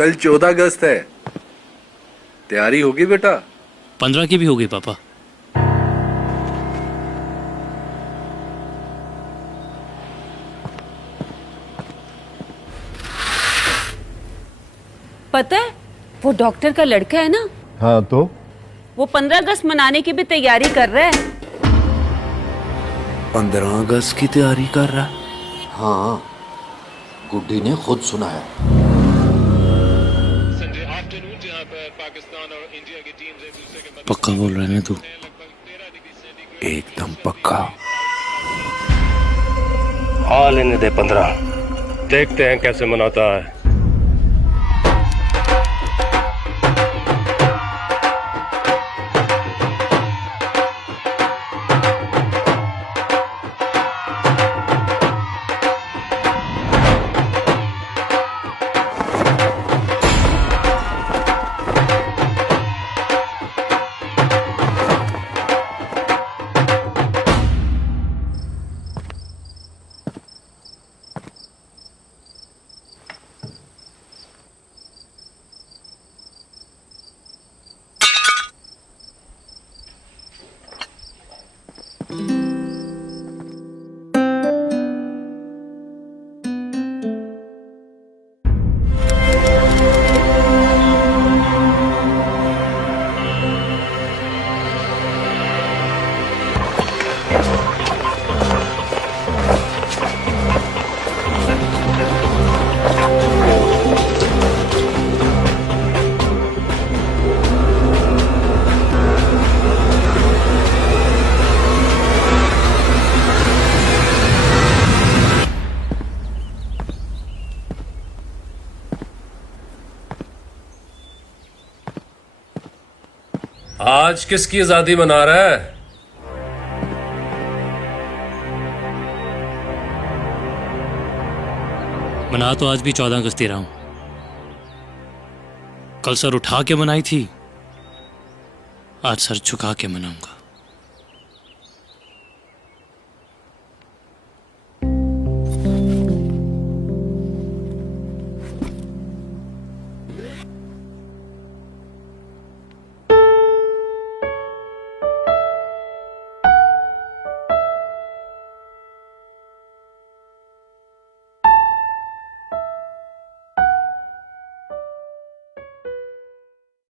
कल 14 अगस्त है, तैयारी होगी बेटा? 15 की भी हो गई पापा। पता है वो डॉक्टर का लड़का है ना, हाँ तो वो 15 अगस्त मनाने की भी तैयारी कर रहा है। 15 अगस्त की तैयारी कर रहा है? हाँ, गुड्डी ने खुद सुनाया। पक्का बोल रहा है ना तू? एकदम पक्का। हाँ लेने दे 15, देखते हैं कैसे मनाता है। आज किसकी आजादी मना रहा है? मना तो आज भी 14 अगस्त ही रहा हूं। कल सर उठा के मनाई थी, आज सर झुका के मनाऊंगा।